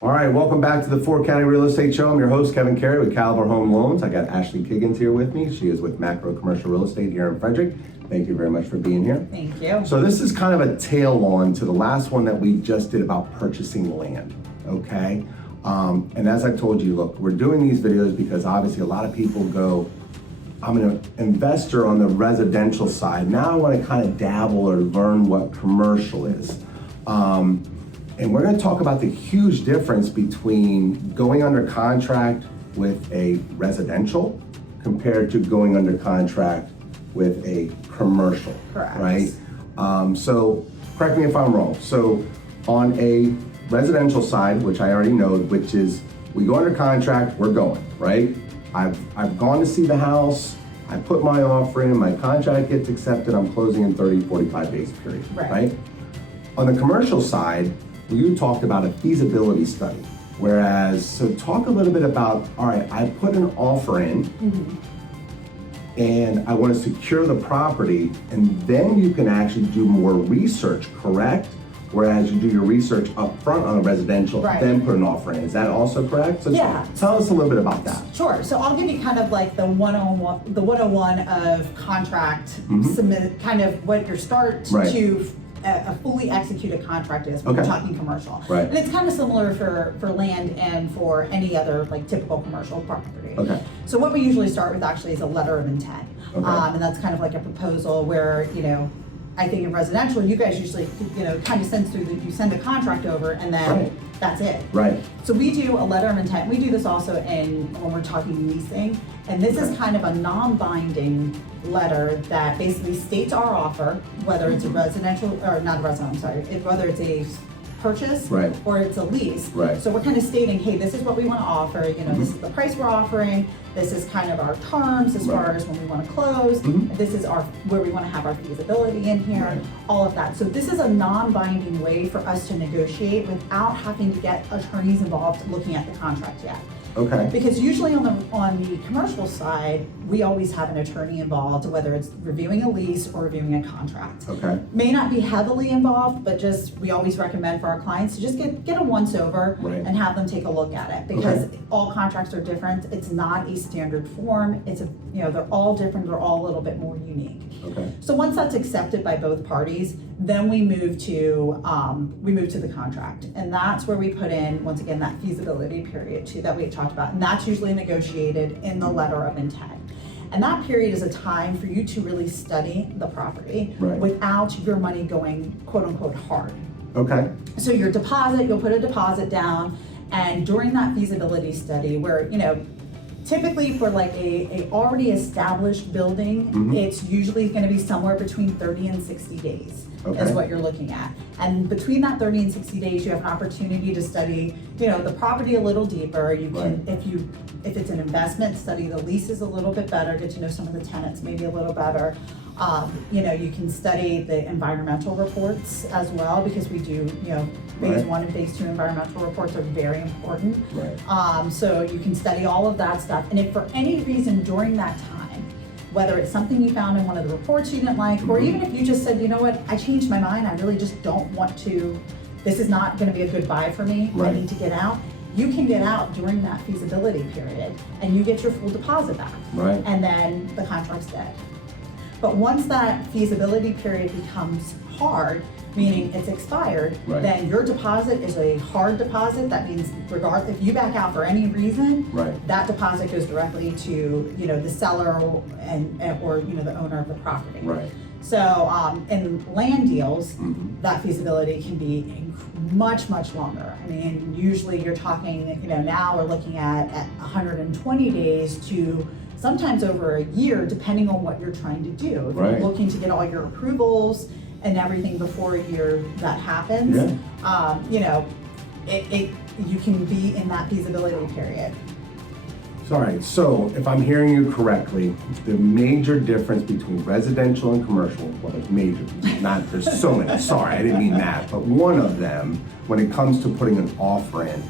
All right, welcome back to the Fort County Real Estate Show. I'm your host, Kevin Carey with Caliber Home Loans. I got Ashleigh Kiggans here with me. She is with Macro Commercial Real Estate here in Frederick. Thank you very much for being here. Thank you. So this is kind of a tail on to the last one that we just did about purchasing land, okay? And as I told you, look, we're doing these videos because obviously a lot of people go, I'm an investor on the residential side. Now I want to kind of dabble or learn what commercial is. And we're going to talk about the huge difference between going under contract with a residential compared to going under contract with a commercial. Correct. Right? So correct me if I'm wrong. So on a residential side, which I already know, which is we go under contract, we're going, right? I've gone to see the house, I put my offer in, my contract gets accepted, I'm closing in 30, 45 days period, right? On the commercial side, you talked about a feasibility study. Whereas, so talk a little bit about, all right, I put an offer in and I want to secure the property, and then you can actually do more research, correct? Whereas you do your research up front on a residential, then put an offer in. Is that also correct? So yeah. Tell us a little bit about that. Sure. So I'll give you kind of like the 101 of contract submit, kind of what your start to a fully executed contract is when we're talking commercial. And it's kind of similar for land and for any other like typical commercial property. So what we usually start with actually is a letter of intent. And that's kind of like a proposal where, you know, I think in residential, you guys usually, you know, kind of send through you send a contract over and then that's it. So we do a letter of intent. We do this also when we're talking leasing. And this is kind of a non-binding letter that basically states our offer, whether it's a residential, or not a residential, I'm sorry, whether it's a purchase or it's a lease. So we're kind of stating, hey, this is what we want to offer, you know, this is the price we're offering, this is kind of our terms as far as when we want to close, this is where we want to have our feasibility in here, all of that. So this is a non-binding way for us to negotiate without having to get attorneys involved looking at the contract yet. Because usually on the commercial side, we always have an attorney involved, whether it's reviewing a lease or reviewing a contract. May not be heavily involved, but just we always recommend for our clients to just get a once over and have them take a look at it, because all contracts are different. It's not a standard form. It's they're all different. They're all a little bit more unique. So once that's accepted by both parties, then we move to the contract, and that's where we put in, once again, that feasibility period too that we talked about, and that's usually negotiated in the letter of intent. And that period is a time for you to really study the property without your money going quote unquote hard. So your deposit, you'll put a deposit down, and during that feasibility study, where typically for like a already established building, it's usually going to be somewhere between 30 and 60 days is what you're looking at. And between that 30 and 60 days, you have an opportunity to study, the property a little deeper. You can, if it's an investment, study the leases a little bit better, get to know some of the tenants maybe a little better. You can study the environmental reports as well, because we do, phase 1 and phase 2 environmental reports are very important. So you can study all of that stuff. And if for any reason during that time, whether it's something you found in one of the reports you didn't like, or even if you just said, you know what, I changed my mind, I really just don't want to, this is not going to be a good buy for me, I need to get out. You can get out during that feasibility period and you get your full deposit back. And then the contract's dead. But once that feasibility period becomes hard, meaning it's expired, then your deposit is a hard deposit. That means regardless, if you back out for any reason, that deposit goes directly to the seller or the owner of the property. So in land deals, that feasibility can be much longer. I mean, usually you're talking, now we're looking at 120 days to sometimes over a year, depending on what you're trying to do. If you're looking to get all your approvals and everything before a year that happens, you can be in that feasibility period. Sorry, so if I'm hearing you correctly, the major difference between residential and commercial, well, there's major, there's so many, sorry, I didn't mean that, but one of them, when it comes to putting an offer in,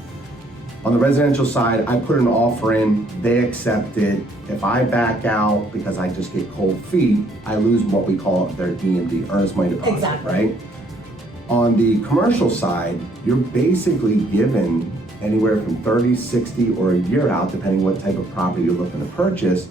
on the residential side, I put an offer in, they accept it. If I back out because I just get cold feet, I lose what we call their EMD, earnest money deposit, right? On the commercial side, you're basically given anywhere from 30, 60, or a year out, depending what type of property you're looking to purchase,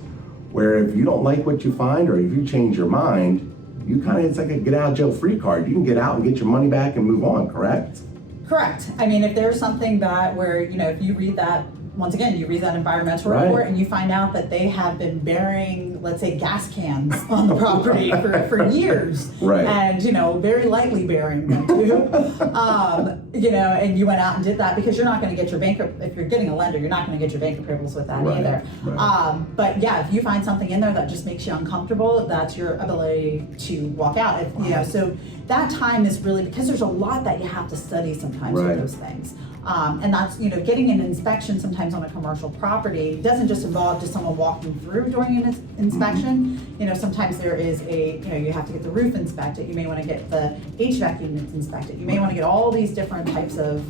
where if you don't like what you find or if you change your mind, you kind of, it's like a get out of jail free card. You can get out and get your money back and move on, correct? Correct. I mean, if there's something that where, you know, if you read that, once again, you read that environmental report and you find out that they have been burying, let's say, gas cans on the property for years, and, you know, very lightly burying them too, you know, and you went out and did that because you're not going to get your bank, if you're getting a lender, you're not going to get your bank approvals with that either. But yeah, if you find something in there that just makes you uncomfortable, that's your ability to walk out. If, you know, so that time is really, because there's a lot that you have to study sometimes with those things. And that's, you know, getting an inspection sometimes on a commercial property doesn't just involve just someone walking through during an inspection. You know, sometimes there is you know, you have to get the roof inspected. You may want to get the HVAC units inspected. You may want to get all these different types of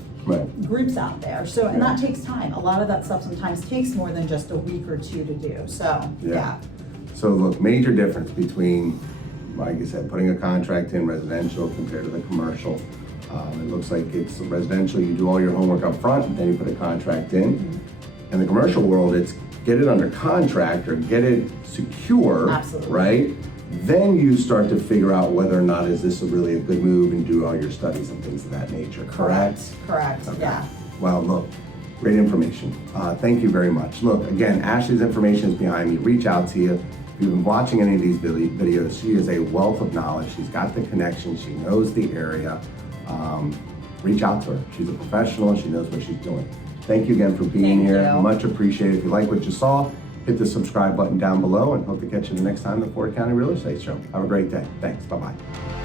groups out there. So, and that takes time. A lot of that stuff sometimes takes more than just a week or two to do. So, So look, major difference between, like I said, putting a contract in residential compared to the commercial. It looks like it's residential, you do all your homework up front, and then you put a contract in. In the commercial world, it's get it under contract or get it secure, right? Then you start to figure out whether or not is this really a good move and do all your studies and things of that nature, correct? Correct, yeah. Well, look, great information. Thank you very much. Look, again, Ashleigh's information is behind me. Reach out to you. If you've been watching any of these videos, she is a wealth of knowledge. She's got the connection. She knows the area. Reach out to her. She's a professional. She knows what she's doing. Thank you again for being here. Much appreciated. If you like what you saw, hit the subscribe button down below and hope to catch you the next time on the Ford County Real Estate Show. Have a great day. Thanks. Bye-bye.